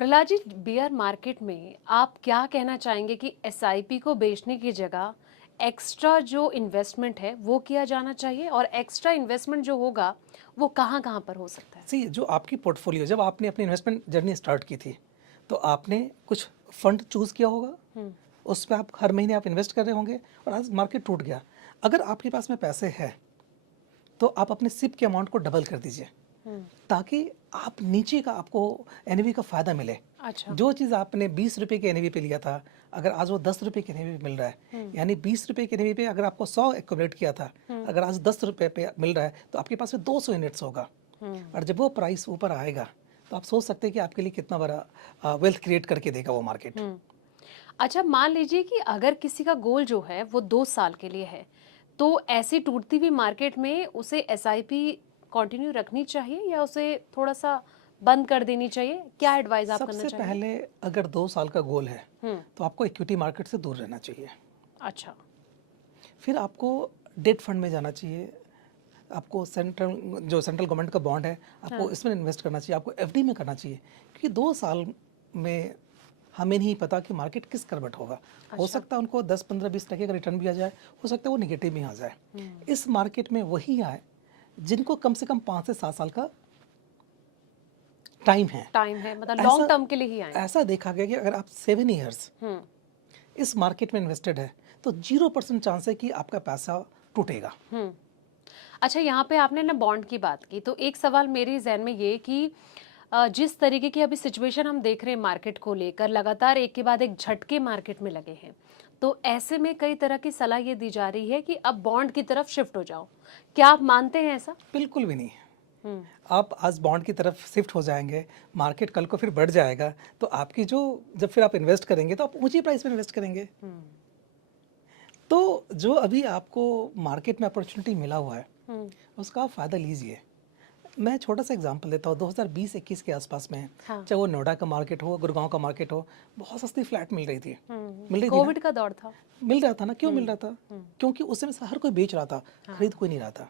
Prahlad ji, bear market में आप क्या कहना चाहेंगे कि एसआईपी को बेचने की जगह एक्स्ट्रा जो इन्वेस्टमेंट है वो किया जाना चाहिए, और एक्स्ट्रा इन्वेस्टमेंट जो होगा वो कहाँ कहाँ पर हो सकता है? सी जो आपकी पोर्टफोलियो जब आपने अपनी इन्वेस्टमेंट जर्नी स्टार्ट की थी तो आपने कुछ फंड चूज़ किया होगा, उस पर आप हर महीने आप इन्वेस्ट कर रहे होंगे और आज मार्केट टूट गया। अगर आपके पास में पैसे हैं तो आप अपने सिप के अमाउंट को डबल कर दीजिए ताकि आप नीचे का आपको एनएवी का फ़ायदा मिले। अच्छा। जो चीज़ आपने 20 रुपये के एनएवी पे लिया था, अगर आज वो 10 रुपये के एनएवी पे मिल रहा है, यानी 20 रुपये के एनएवी पे अगर आपको 100 एक्यूमुलेट किया था, अगर आज 10 रुपये पे मिल रहा है तो आपके पास में 200 यूनिट्स होगा। और जब वो प्राइस ऊपर आएगा तो आप सोच सकते हैं कि आपके लिए कितना बड़ा वेल्थ क्रिएट करके देगा वो मार्केट। अच्छा, मान लीजिए कि अगर किसी का गोल जो है वो 2 साल के लिए है, तो ऐसी टूटती हुई मार्केट में उसे एसआईपी कंटिन्यू रखनी चाहिए या उसे थोड़ा सा बंद कर देनी चाहिए? क्या एडवाइस आप करना सबसे चाहेंगे? पहले अगर 2 साल का गोल है तो आपको इक्विटी मार्केट से दूर रहना चाहिए। अच्छा। फिर आपको डेट फंड में जाना चाहिए, आपको सेंट्रल गवर्नमेंट का बॉन्ड है आपको इसमें इन्वेस्ट करना चाहिए, आपको एफडी में करना चाहिए, क्योंकि 2 साल में हमें नहीं पता कि मार्केट किस करवट होगा। हो सकता है उनको 10-15-20% का रिटर्न भी आ जाए, हो सकता है वो निगेटिव भी आ जाए। इस मार्केट में वही आए जिनको कम से कम 5 से 7 साल का टाइम है, मतलब ऐसा लॉन्ग टर्म के लिए ही आए। ऐसा देखा गया कि अगर आप 7 ईयर्स इस मार्केट में इन्वेस्टेड है तो 0% चांस है कि आपका पैसा टूटेगा। अच्छा, यहाँ पे आपने ना बॉन्ड की बात की, तो एक सवाल मेरे जहन में ये कि जिस तरीके की अभी सिचुएशन हम देख रहे हैं मार्केट को लेकर, लगातार एक के बाद एक झटके मार्केट में लगे हैं, तो ऐसे में कई तरह की सलाह ये दी जा रही है कि अब बॉन्ड की तरफ शिफ्ट हो जाओ। क्या आप मानते हैं ऐसा? बिल्कुल भी नहीं। आप आज बॉन्ड की तरफ शिफ्ट हो जाएंगे, मार्केट कल को फिर बढ़ जाएगा तो आपकी जो जब फिर आप इन्वेस्ट करेंगे तो आप ऊंची प्राइस में इन्वेस्ट करेंगे। तो जो अभी आपको मार्केट में अपॉर्चुनिटी मिला हुआ है उसका आप फ़ायदा लीजिए। मैं छोटा सा एग्जांपल देता हूँ, 2020-21 के आसपास में चाहे वो नोएडा का मार्केट हो, गुड़गांव का मार्केट हो, बहुत सस्ती फ्लैट मिल रही थी। मिल रही थी ना? कोविड का दौर था। मिल रहा था ना, क्यों मिल रहा था? क्योंकि उस समय से हर कोई बेच रहा था, खरीद कोई नहीं रहा था।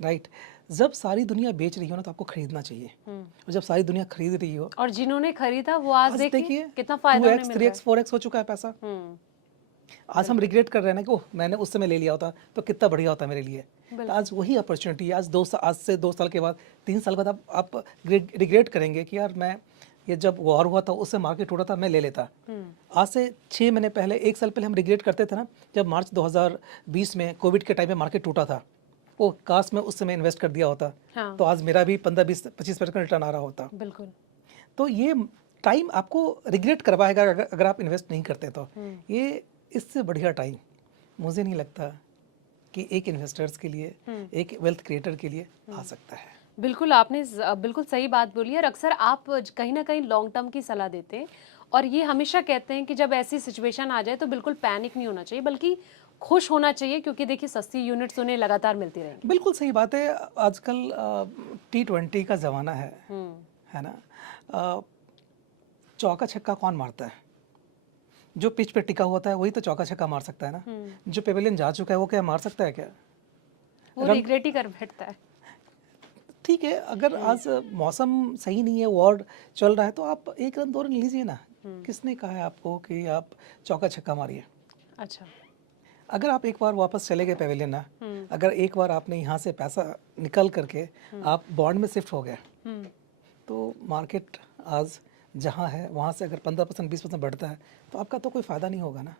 राइट। जब सारी दुनिया बेच रही हो ना तो आपको खरीदना चाहिए, और जब सारी दुनिया खरीद रही हो, और जिन्होंने खरीदा वो आज देखिए कितना फायदा उन्हें 2x मिल रहा 3x 4x हो चुका है पैसा। है। आज हम रिग्रेट कर रहे हैं ना कि ओह मैंने उस समय ले लिया होता तो कितना बढ़िया होता मेरे लिए। तो आज वही अपॉर्चुनिटी है। आज से 2 साल के बाद, 3 साल बाद आप रिग्रेट करेंगे कि यार मैं ये जब वॉर हुआ था उससे मार्केट टूटा था, मैं ले लेता। आज से 6 महीने पहले, 1 साल पहले हम रिग्रेट करते थे ना जब मार्च 2020 में कोविड के टाइम में मार्केट टूटा था, वो काश मैं उस समय इन्वेस्ट कर दिया होता तो आज मेरा भी 15-20-25% रिटर्न आ रहा होता। बिल्कुल। तो ये टाइम आपको रिग्रेट करवाएगा अगर आप इन्वेस्ट नहीं करते तो। ये इससे बढ़िया टाइम मुझे नहीं लगता कि एक इन्वेस्टर्स के लिए, एक वेल्थ क्रिएटर के लिए आ सकता है। बिल्कुल, आपने बिल्कुल सही बात बोली है। और अक्सर आप कहीं ना कहीं लॉन्ग टर्म की सलाह देते हैं, और ये हमेशा कहते हैं कि जब ऐसी सिचुएशन आ जाए तो बिल्कुल पैनिक नहीं होना चाहिए, बल्कि खुश होना चाहिए, क्योंकि देखिए सस्ती यूनिट्स उन्हें लगातार मिलती रहेंगी। बिल्कुल सही बात है। आजकल T20 का ज़माना है ना। चौका छक्का कौन मारता है? जो पिच पे टिका हुआ है वही तो चौका छक्का मार सकता है ना। जो पेविलियन जा चुका है वो क्या मार सकता है क्या? वो रिग्रेट ही कर बैठता है। ठीक है, अगर आज मौसम सही नहीं है, वॉर चल रहा है, तो आप 1 रन 2 रन लीजिए ना। किसने कहा है आपको कि आप चौका छक्का मारिए? अच्छा। अगर आप एक बार वापस चले गए पेविलियन ना, अगर एक बार आपने यहाँ से पैसा निकल करके आप बॉन्ड में शिफ्ट हो गए, तो मार्केट आज जहाँ है वहाँ से अगर 15% 20% बढ़ता है तो आपका तो कोई फ़ायदा नहीं होगा ना।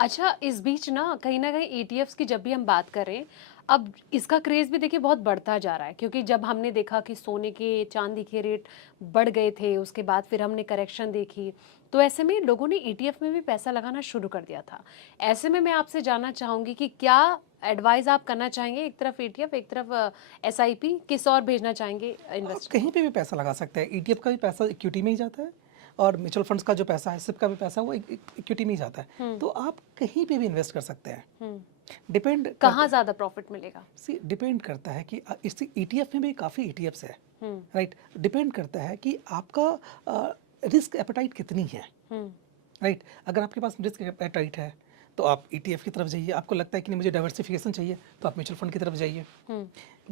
अच्छा, इस बीच ना कहीं ईटीएफ्स की जब भी हम बात करें, अब इसका क्रेज भी देखिए बहुत बढ़ता जा रहा है, क्योंकि जब हमने देखा कि सोने के चांदी के रेट बढ़ गए थे, उसके बाद फिर हमने करेक्शन देखी, तो ऐसे में लोगों ने ईटीएफ में भी पैसा लगाना शुरू कर दिया था। ऐसे में मैं आपसे जानना चाहूंगी कि क्या एडवाइस आप करना चाहेंगे? एक तरफ ईटीएफ, एक तरफ एसआईपी, किस और भेजना चाहेंगे आप इन्वेस्टर कहीं को? पे भी पैसा लगा सकते हैं। ईटीएफ का भी पैसा इक्विटी में ही जाता है, और म्यूचुअल फंड्स का जो पैसा है, सिप का भी पैसा है, वो इक्विटी में ही जाता है। तो आप कहीं पे भी इन्वेस्ट कर सकते हैं। डिपेंड कहाँ ज्यादा प्रॉफिट मिलेगा? डिपेंड करता है कि इस ईटीएफ में भी काफ़ी ईटीएफ्स है। राइट। डिपेंड करता है कि आपका रिस्क एपेटाइट कितनी है। राइट। अगर आपके पास रिस्क एपेटाइट है तो आप ईटीएफ की तरफ जाइए। आपको लगता है कि नहीं मुझे डाइवर्सिफिकेशन चाहिए तो आप म्यूचुअल फंड की तरफ जाइए।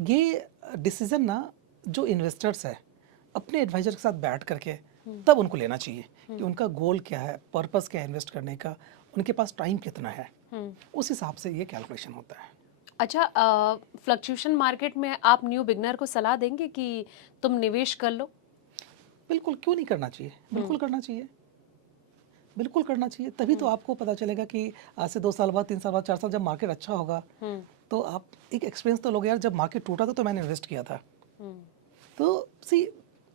ये डिसीजन ना जो इन्वेस्टर्स है अपने एडवाइजर के साथ बैठ करके तब उनको लेना चाहिए कि उनका गोल क्या है, पर्पस क्या है इन्वेस्ट करने का, उनके पास टाइम कितना है, उस हिसाब से ये कैलकुलेशन होता है। अच्छा, फ्लक्चुएशन मार्केट में आप न्यू बिगनर को सलाह देंगे कि तुम निवेश कर लो? बिल्कुल, क्यों नहीं करना चाहिए, बिल्कुल करना चाहिए, बिल्कुल करना चाहिए। तभी तो आपको पता चलेगा कि आज से 2 साल बाद, 3 साल बाद, 4 साल जब मार्केट अच्छा होगा तो आप एक एक्सपीरियंस तो लोगे, यार जब मार्केट टूटा था तो मैंने इन्वेस्ट किया था। तो सी,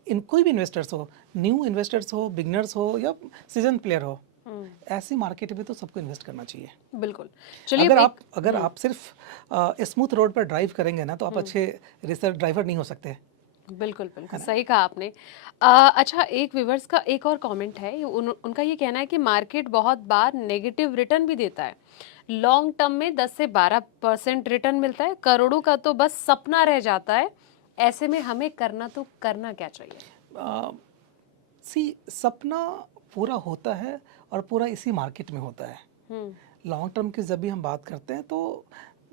इन कोई भी इन्वेस्टर्स हो, न्यू इन्वेस्टर्स हो, बिगनर्स हो या सीजन प्लेयर हो, ऐसी मार्केट में तो सबको इन्वेस्ट करना चाहिए। बिल्कुल। चलिए, अगर आप सिर्फ स्मूथ रोड पर ड्राइव करेंगे ना तो आप अच्छे रेसर ड्राइवर नहीं हो सकते। बिल्कुल बिल्कुल सही कहा आपने। अच्छा, एक व्यूवर्स का एक और कमेंट है, उनका ये कहना है कि मार्केट बहुत बार नेगेटिव रिटर्न भी देता है। लॉन्ग टर्म में 10 से 12% रिटर्न मिलता है, करोड़ों का तो बस सपना रह जाता है। ऐसे में हमें करना क्या चाहिए? सी, सपना पूरा होता है और पूरा इसी मार्केट में होता है। लॉन्ग टर्म की जब भी हम बात करते हैं तो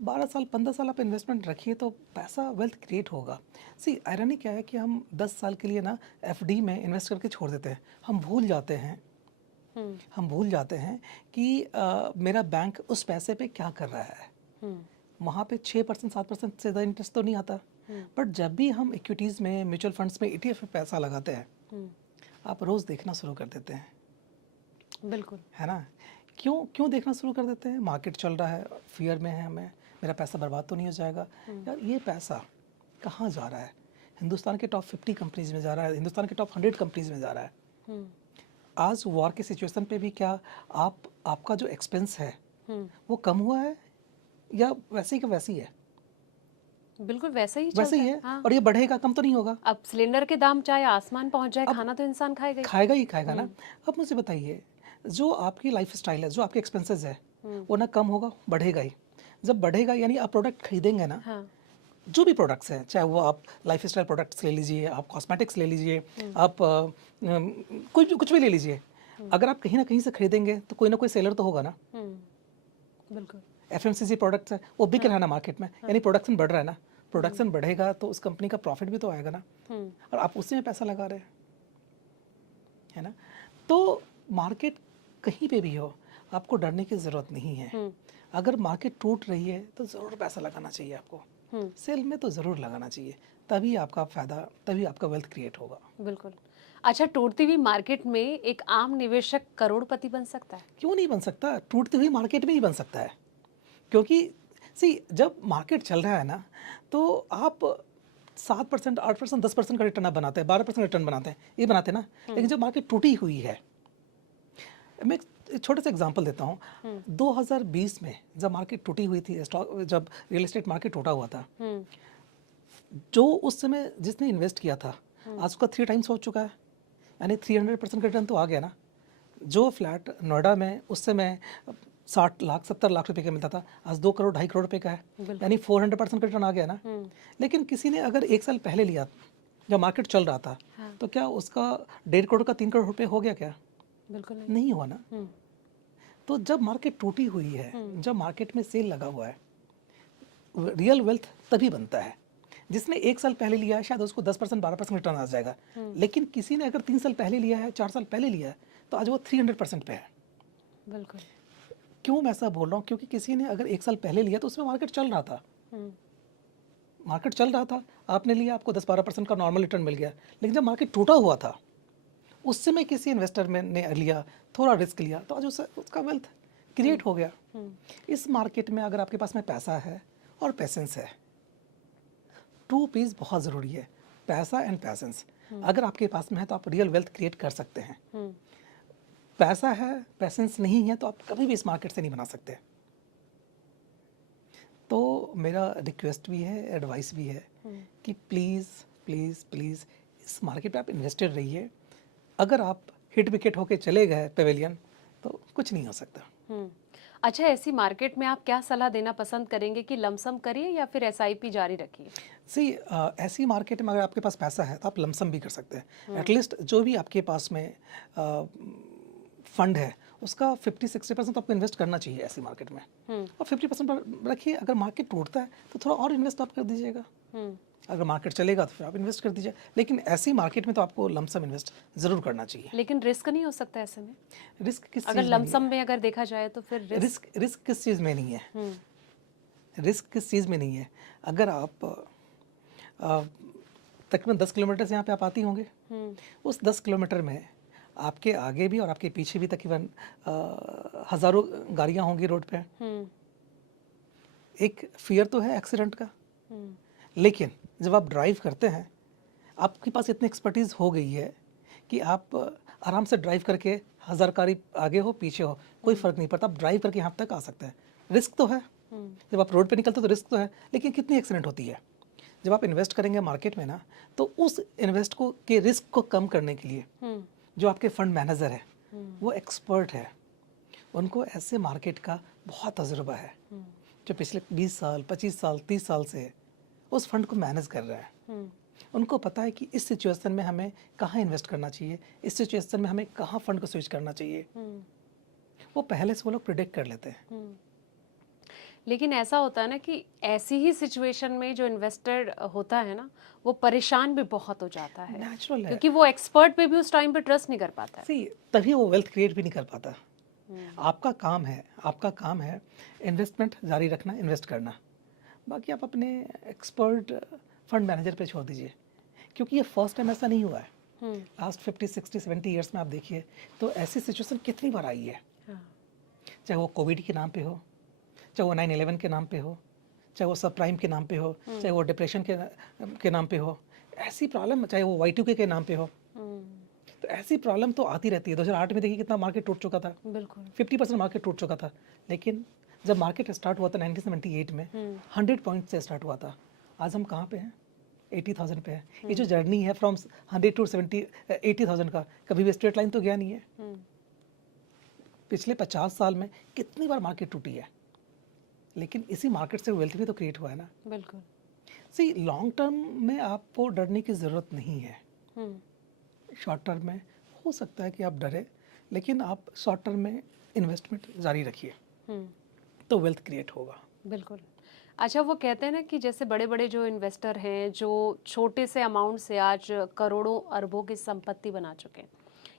12 साल 15 साल आप इन्वेस्टमेंट रखिए तो पैसा वेल्थ क्रिएट होगा। सी, आयरनी क्या है कि हम 10 साल के लिए ना एफडी में इन्वेस्ट करके छोड़ देते हैं। हम भूल जाते हैं कि मेरा बैंक उस पैसे पे क्या कर रहा है। वहाँ पे 6% 7% से ज़्यादा इंटरेस्ट तो नहीं आता, बट जब भी हम इक्विटीज़ में, म्यूचुअल फंड्स में, ETF में पैसा लगाते हैं, आप रोज़ देखना शुरू कर देते हैं। बिल्कुल, है ना? क्यों देखना शुरू कर देते हैं? मार्केट चल रहा है, फियर में है हमें, मेरा पैसा बर्बाद तो नहीं हो जाएगा। यार ये पैसा कहाँ जा रहा है? हिंदुस्तान के टॉप 50 कंपनीज में जा रहा है, हिंदुस्तान के टॉप 100 कंपनीज में जा रहा है। आज वॉर की सिचुएशन पे भी क्या आपका जो एक्सपेंस है वो कम हुआ है या वैसे ही का वैसे ही है? बिल्कुल वैसा ही वैसे चलता ही है। है। हाँ। और ये बढ़ेगा, कम तो नहीं होगा। अब सिलेंडर के दाम चाहे आसमान पहुंच जाए, अब खाना तो इंसान खाएगा ही। खाएगा ही खाएगा ना। अब मुझे बताइए, जो आपकी लाइफ स्टाइल है, जो आपके एक्सपेंसेस है, वो ना कम होगा, बढ़ेगा ही। जब बढ़ेगा यानी आप प्रोडक्ट खरीदेंगे ना, हाँ। जो भी प्रोडक्ट्स हैं, चाहे वो आप लाइफ स्टाइल प्रोडक्ट्स ले लीजिए, आप कॉस्मेटिक्स ले लीजिए, आप कुछ भी ले लीजिए, अगर आप कहीं ना कहीं से खरीदेंगे तो कोई ना कोई सेलर तो होगा ना। बिल्कुल। FMCG प्रोडक्ट्स है, वो बिक रहा है ना मार्केट में, यानी प्रोडक्शन बढ़ रहा है ना। प्रोडक्शन बढ़ेगा तो उस कंपनी का प्रॉफिट भी तो आएगा ना, और आप उसी में पैसा लगा रहे हैं, है ना। तो मार्केट कहीं पे भी हो, आपको डरने की ज़रूरत नहीं है। अगर मार्केट टूट रही है तो ज़रूर पैसा लगाना चाहिए आपको, सेल में तो ज़रूर लगाना चाहिए, तभी आपका फ़ायदा, तभी आपका वेल्थ क्रिएट होगा। बिल्कुल। अच्छा, टूटती हुई मार्केट में एक आम निवेशक करोड़पति बन सकता है? क्यों नहीं बन सकता? टूटती हुई मार्केट में ही बन सकता है, क्योंकि सी, जब मार्केट चल रहा है ना तो आप 7%, 8%, 10% का रिटर्न आप बनाते हैं, 12% रिटर्न बनाते हैं, ये बनाते हैं ना। लेकिन जब मार्केट टूटी हुई है, मैं एक छोटा सा एग्जांपल देता हूँ। 2020 में जब मार्केट टूटी हुई थी, स्टॉक, जब रियल एस्टेट मार्केट टूटा हुआ था, जो उस समय जिसने इन्वेस्ट किया था आज उसका 3 टाइम्स हो चुका है, यानी 300% का रिटर्न तो आ गया ना। जो फ्लैट नोएडा में उस समय 60 लाख 70 लाख रुपए का मिलता था, आज 2 करोड़ 2.5 करोड़ रुपए का है, यानी 400% का रिटर्न आ गया ना। लेकिन किसी ने अगर 1 साल पहले लिया, जब मार्केट चल रहा था, तो क्या उसका 1.5 करोड़ का 3 करोड़ रुपए हो गया क्या? बिल्कुल नहीं। नहीं हुआ ना। तो जब मार्केट टूटी हुई है, जब मार्केट में सेल लगा हुआ है, रियल वेल्थ तभी बनता है। जिसने 1 साल पहले लिया है शायद उसको 10% 12% रिटर्न आ जाएगा, लेकिन किसी ने अगर 3 साल पहले लिया है, 4 साल पहले लिया है, तो आज वो 300% पे है। बिल्कुल। क्यों मैं ऐसा बोल रहा हूँ? क्योंकि किसी ने अगर 1 साल पहले लिया तो उसमें मार्केट चल रहा था, मार्केट चल रहा था, आपने लिया, आपको 10-12% का नॉर्मल रिटर्न मिल गया। लेकिन जब मार्केट टूटा हुआ था, उस समय किसी इन्वेस्टर ने लिया, थोड़ा रिस्क लिया, तो आज उसका वेल्थ क्रिएट हो गया। इस मार्केट में अगर आपके पास में पैसा है और पैसेंस है, 2 पीस बहुत ज़रूरी है, पैसा एंड पैसेंस। अगर आपके पास में है तो आप रियल वेल्थ क्रिएट कर सकते हैं। पैसा है, पैसेंस नहीं है तो आप कभी भी इस मार्केट से नहीं बना सकते। तो मेरा रिक्वेस्ट भी है, एडवाइस भी है कि प्लीज़ प्लीज़ प्लीज़ इस मार्केट पे आप इन्वेस्टेड रहिए। अगर आप हिट विकेट होके चले गए पेवेलियन तो कुछ नहीं हो सकता। अच्छा, ऐसी मार्केट में आप क्या सलाह देना पसंद करेंगे कि लमसम करिए या फिर SIP जारी रखिए? सी, ऐसी मार्केट में अगर आपके पास पैसा है तो आप लमसम भी कर सकते हैं। एटलीस्ट जो भी आपके पास में फंड है उसका 50-60% आपको इन्वेस्ट करना चाहिए ऐसी मार्केट में, और 50% रखिए। अगर मार्केट टूटता है तो थोड़ा और इन्वेस्ट आप कर दीजिएगा। अगर मार्केट चलेगा तो फिर आप इन्वेस्ट कर दीजिए, लेकिन ऐसी मार्केट में तो आपको लमसम इन्वेस्ट ज़रूर करना चाहिए। लेकिन रिस्क नहीं हो सकता ऐसे में? रिस्क किस अगर चीज़ में नहीं लमसम में अगर देखा जाए तो फिर है? रिस्क किस चीज़ में नहीं है? रिस्क किस चीज़ में नहीं है? अगर आप तकरीबन 10 किलोमीटर से यहाँ पे आप आती होंगे, उस 10 किलोमीटर में आपके आगे भी और आपके पीछे भी तकरीबन हज़ारों गाड़ियाँ होंगी रोड पे। एक फियर तो है एक्सीडेंट का, लेकिन जब आप ड्राइव करते हैं आपके पास इतनी एक्सपर्टीज़ हो गई है कि आप आराम से ड्राइव करके 1000 गाड़ी आगे हो पीछे हो कोई फ़र्क नहीं पड़ता, आप ड्राइव करके यहाँ तक आ सकते हैं। रिस्क तो है, जब आप रोड पे निकलते हो तो रिस्क तो है, लेकिन कितनी एक्सीडेंट होती है। जब आप इन्वेस्ट करेंगे मार्केट में ना, तो उस इन्वेस्ट को के रिस्क को कम करने के लिए जो आपके फंड मैनेजर है वो एक्सपर्ट है, उनको ऐसे मार्केट का बहुत तजुर्बा है, जो पिछले 20 साल 25 साल 30 साल से उस फंड को मैनेज कर रहा है। उनको पता है कि इस सिचुएशन में हमें कहाँ इन्वेस्ट करना चाहिए, इस सिचुएशन में हमें कहाँ फंड को स्विच करना चाहिए, वो पहले से वो लोग प्रिडिक्ट कर लेते हैं। लेकिन ऐसा होता है ना कि ऐसी ही सिचुएशन में जो इन्वेस्टर होता है ना, वो परेशान भी बहुत हो जाता है, नेचुरल है, क्योंकि वो एक्सपर्ट पे भी उस टाइम पे ट्रस्ट नहीं कर पाता है। सी तभी वो वेल्थ क्रिएट भी नहीं कर पाता। आपका काम है इन्वेस्टमेंट जारी रखना, इन्वेस्ट करना, बाकी आप अपने एक्सपर्ट फंड मैनेजर पे छोड़ दीजिए, क्योंकि ये फर्स्ट टाइम ऐसा नहीं हुआ है। लास्ट 50 60 70 ईयर्स में आप देखिए तो ऐसी सिचुएशन कितनी बार आई है, चाहे वो कोविड के नाम पे हो, चाहे वो 9/11 के नाम पे हो, चाहे वो सब प्राइम के नाम पे हो, चाहे वो डिप्रेशन के नाम पे हो, ऐसी प्रॉब्लम, चाहे वो Y2K के नाम पे हो, तो ऐसी प्रॉब्लम तो आती रहती है। 2008 में देखिए कितना मार्केट टूट चुका था, बिल्कुल 50% मार्केट टूट चुका था, लेकिन जब मार्केट स्टार्ट हुआ था 1978 में 100 पॉइंट से स्टार्ट हुआ था, आज हम कहाँ पे हैं? 80,000 पे है। ये जो जर्नी है फ्रॉम 100 टू 80,000 का, कभी भी स्ट्रेट लाइन तो गया नहीं है। पिछले 50 साल में कितनी बार मार्केट टूटी है, लेकिन इसी मार्केट से वेल्थ भी तो क्रिएट हुआ है ना। बिल्कुल। सी लॉन्ग टर्म में आपको डरने की ज़रूरत नहीं है। शॉर्ट टर्म में हो सकता है कि आप डरे, लेकिन आप शॉर्ट टर्म में इन्वेस्टमेंट जारी रखिए तो वेल्थ क्रिएट होगा। बिल्कुल। अच्छा, वो कहते हैं ना कि जैसे बड़े बड़े जो इन्वेस्टर हैं, जो छोटे से अमाउंट से आज करोड़ों अरबों की संपत्ति बना चुके हैं,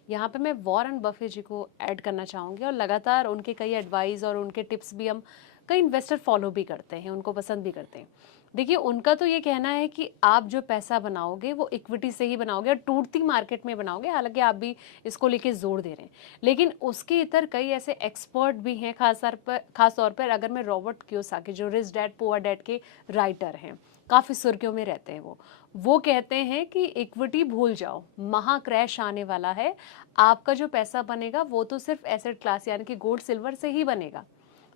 यहाँ पे मैं वॉरेन बफे जी को ऐड करना चाहूँगी, और लगातार उनके कई एडवाइस और उनके टिप्स भी हम कई इन्वेस्टर फॉलो भी करते हैं, उनको पसंद भी करते हैं। देखिए, उनका तो ये कहना है कि आप जो पैसा बनाओगे वो इक्विटी से ही बनाओगे और टूटती मार्केट में बनाओगे, हालांकि आप भी इसको लेके जोर दे रहे हैं, लेकिन उसके इतर कई ऐसे एक्सपर्ट भी हैं, खास तौर पर अगर मैं रॉबर्ट कियोसाकी जो रिच डैड पुअर डैड के राइटर हैं, काफ़ी सुर्खियों में रहते हैं, वो कहते हैं कि इक्विटी भूल जाओ, महा क्रैश आने वाला है, आपका जो पैसा बनेगा वो तो सिर्फ एसेट क्लास यानी कि गोल्ड सिल्वर से ही बनेगा।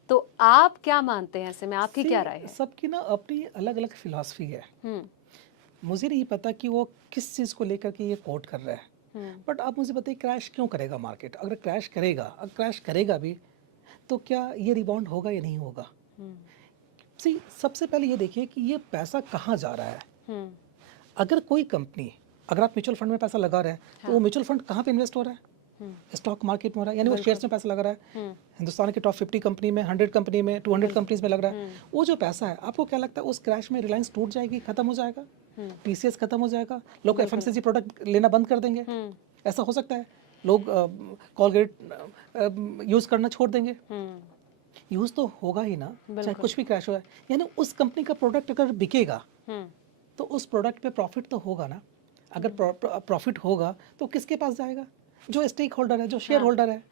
तो आप क्या मानते हैं ऐसे में, आपकी क्या राय है? सबकी ना अपनी अलग अलग फिलॉसफी है। मुझे नहीं पता कि वो किस चीज़ को लेकर के ये कोट कर रहा है, बट आप मुझे बताइए क्रैश क्यों करेगा मार्केट? अगर क्रैश करेगा भी तो क्या ये रिबाउंड होगा या नहीं होगा? सबसे पहले ये देखिए कि ये पैसा कहाँ जा रहा है। अगर कोई कंपनी, अगर आप म्यूचुअल फंड में पैसा लगा रहे हैं तो वो म्यूचुअल फंड कहाँ पे इन्वेस्ट हो रहा है? स्टॉक मार्केट में हो रहा है, यानी वो शेयर्स में पैसा लगा रहा है। हिंदुस्तान के टॉप 50 कंपनी में, 100 कंपनी में, 200 कंपनीज में लग रहा है। वो जो पैसा है, आपको क्या लगता है उस क्रैश में रिलायंस टूट जाएगी, खत्म हो जाएगा, TCS खत्म हो जाएगा, लोग FMCG प्रोडक्ट लेना बंद कर देंगे? ऐसा हो सकता है? लोग कॉलगेट यूज़ करना छोड़ देंगे? यूज़ तो होगा ही ना, चाहे कुछ भी क्रैश हुआ है। यानी उस कंपनी का प्रोडक्ट अगर बिकेगा तो उस प्रोडक्ट पे प्रॉफिट तो होगा ना। अगर प्रॉफिट होगा तो किसके पास जाएगा? जो स्टेक होल्डर है, जो शेयर होल्डर है,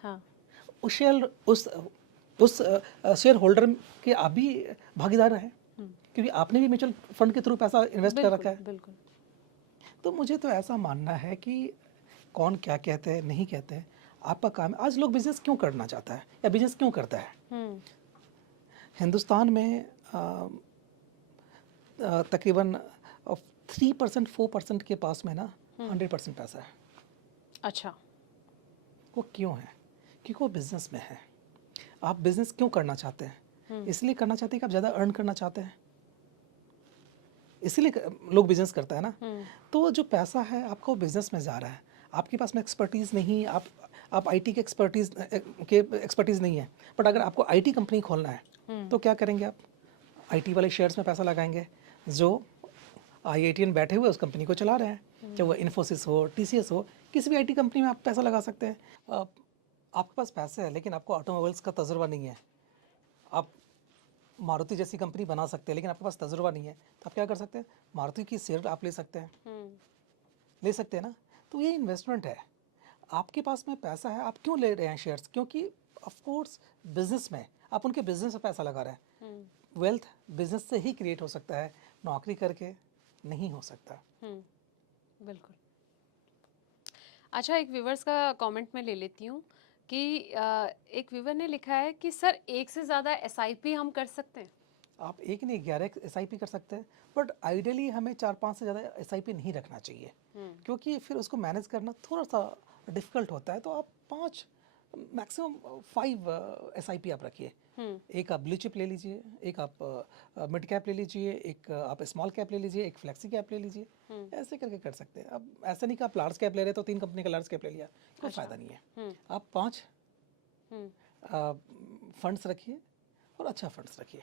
उस शेयर होल्डर के आप भी भागीदार हैं, क्योंकि आपने भी म्यूचुअल फंड के थ्रू पैसा इन्वेस्ट कर रखा है। बिल्कुल। तो मुझे तो ऐसा मानना है कि कौन क्या कहते हैं नहीं कहते हैं, आपका काम है। आज लोग बिजनेस क्यों करना चाहता है या बिजनेस क्यों करता है? हिंदुस्तान में तकरीबन 3% 4% के पास में ना 100% पैसा है। अच्छा, वो क्यों है? क्योंकि वो बिजनेस में है। आप बिजनेस क्यों करना चाहते हैं? इसलिए करना चाहते हैं कि आप ज़्यादा अर्न करना चाहते हैं, इसीलिए लोग बिजनेस करता है ना। तो जो पैसा है आपका वो बिजनेस में जा रहा है, आपके पास में एक्सपर्टीज़ नहीं, आप IT के एक्सपर्टीज़ नहीं है, बट अगर आपको IT कंपनी खोलना है तो क्या करेंगे आप? IT वाले शेयर्स में पैसा लगाएंगे जो IITian बैठे हुए उस कंपनी को चला रहे हैं, चाहे वो इन्फोसिस हो, TCS हो, किसी भी IT कंपनी में आप पैसा लगा सकते हैं। आपके पास पैसे है लेकिन आपको ऑटोमोबाइल्स का तजुर्बा नहीं है, आप मारुति जैसी कंपनी बना सकते हैं लेकिन आपके पास तजुर्बा नहीं है, तो आप क्या कर सकते हैं, मारुति की शेयर आप ले सकते हैं, ले सकते हैं ना। तो ये इन्वेस्टमेंट है, आपके पास में पैसा है, आप क्यों ले रहे हैं शेयर्स, क्योंकि ऑफ कोर्स बिजनेस में आप उनके बिजनेस में पैसा लगा रहे हैं। वेल्थ बिजनेस से ही क्रिएट हो सकता है, नौकरी करके नहीं हो सकता। बिल्कुल। अच्छा, एक व्यूवर्स का कमेंट में ले लेती हूँ कि एक व्यूवर ने लिखा है कि सर एक से ज़्यादा SIP हम कर सकते हैं। आप एक नहीं 11 SIP कर सकते हैं, बट आइडियली हमें 4-5 से ज़्यादा SIP नहीं रखना चाहिए, क्योंकि फिर उसको मैनेज करना थोड़ा सा डिफिकल्ट होता है। तो आप 5 मैक्सिमम 5 SIP आप रखिए। एक आप ब्लू चिप ले लीजिए, एक आप मिड कैप ले लीजिए, एक आप स्मॉल कैप ले लीजिए, एक फ्लेक्सी कैप ले लीजिए, ऐसे करके कर सकते हैं। अब ऐसा नहीं कि आप लार्ज कैप ले रहे तो 3 कंपनी का लार्ज कैप ले लिया, कोई फ़ायदा नहीं है। आप 5 फंड्स रखिए और अच्छा फंड्स रखिए।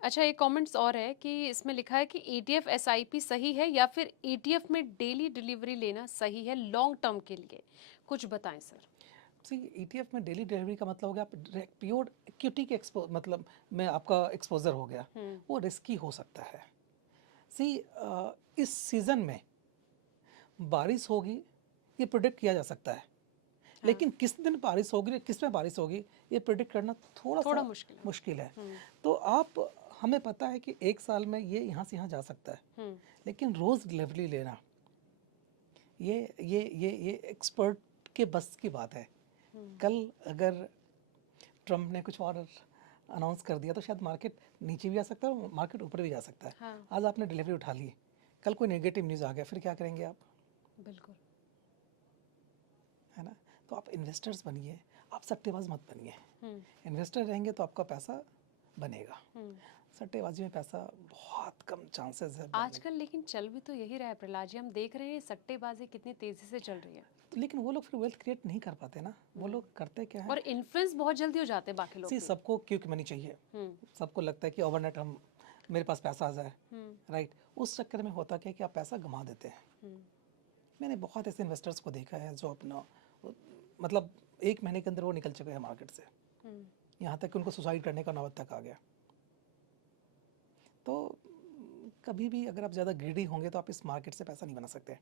अच्छा, एक कमेंट्स और है कि इसमें लिखा है कि ETF SIP सही है या फिर ETF में डेली डिलीवरी लेना सही है लॉन्ग टर्म के लिए, कुछ बताएं सर। सी ETF में डेली डिलीवरी का मतलब हो गया आप प्योर इक्विटी के मतलब में आपका एक्सपोजर हो गया, वो रिस्की हो सकता है। सी इस सीज़न में बारिश होगी ये प्रिडिक्ट किया जा सकता है, लेकिन किस दिन बारिश होगी, किस में बारिश होगी, ये प्रिडिक्ट करना थोड़ा सा मुश्किल है। तो आप हमें पता है कि एक साल में ये यहाँ से यहाँ जा सकता है, लेकिन रोज़ डिलीवरी लेना ये एक्सपर्ट के बस की बात है। कल अगर ट्रम्प ने कुछ और अनाउंस कर दिया तो शायद मार्केट नीचे भी आ सकता है और मार्केट ऊपर भी जा सकता है। आज आपने डिलीवरी उठा ली, कल कोई नेगेटिव न्यूज़ आ गया, फिर क्या करेंगे आप? बिल्कुल, है ना। तो आप इन्वेस्टर्स बनिए, आप सट्टेबाज मत बनिए। इन्वेस्टर रहेंगे तो आपका पैसा बनेगा, सट्टेबाजी में पैसा बहुत कम चांसेस है। आजकल लेकिन चल भी तो यही रहा है प्रहलाद जी, हम देख रहे हैं सट्टेबाजी कितनी तेजी से चल रही है। लेकिन वो लोग फिर वेल्थ क्रिएट नहीं कर पाते ना, वो लोग करते क्या है, और इन्फ्लुएंस बहुत जल्दी हो जाते हैं बाकी लोग। सबको क्विक मनी चाहिए, सबको लगता है कि ओवरनाइट हम मेरे पास पैसा आ जाए, राइट। उस चक्कर में होता क्या है कि आप पैसा गंवा देते हैं। मैंने बहुत ऐसे इन्वेस्टर्स को देखा है जो अपना मतलब 1 महीने के अंदर वो निकल चुके हैं मार्केट से, यहाँ तक कि उनको सुसाइड करने का नौबत तक आ गया। तो कभी भी अगर आप ज़्यादा ग्रीडी होंगे तो आप इस मार्केट से पैसा नहीं बना सकते।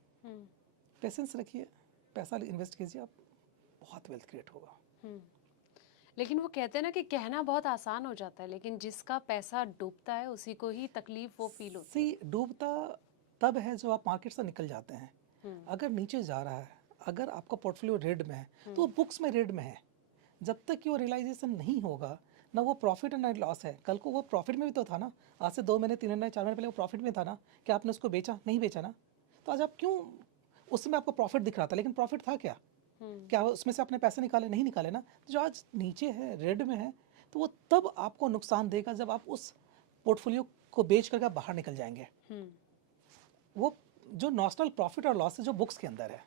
पेशेंस रखिए, पैसा इन्वेस्ट कीजिए, आप बहुत वेल्थ क्रिएट होगा। लेकिन वो कहते हैं ना कि कहना बहुत आसान हो जाता है, लेकिन जिसका पैसा डूबता है उसी को ही तकलीफ वो फील होती है। डूबता तब है जब आप मार्केट से निकल जाते हैं। अगर नीचे जा रहा है, अगर आपका पोर्टफोलियो रेड में है तो वो बुक्स में रेड में है, जब तक कि वो रियलाइजेशन नहीं होगा ना वो प्रॉफिट है ना लॉस है। कल को वो प्रॉफिट में भी तो था ना, आज से 2 महीने 3 महीने 4 महीने पहले वो प्रॉफिट में था ना, क्या आपने उसको बेचा? नहीं बेचा ना, तो आज आप क्यों, उस समय आपको प्रॉफिट दिख रहा था लेकिन प्रॉफिट था क्या? क्या उसमें से आपने पैसे निकाले? नहीं निकाले ना। जो आज नीचे है, रेड में है, तो वो तब आपको नुकसान देगा जब आप उस पोर्टफोलियो को बेच करके बाहर निकल जाएंगे। वो जो नॉशनल प्रॉफिट और लॉस है जो बुक्स के अंदर है।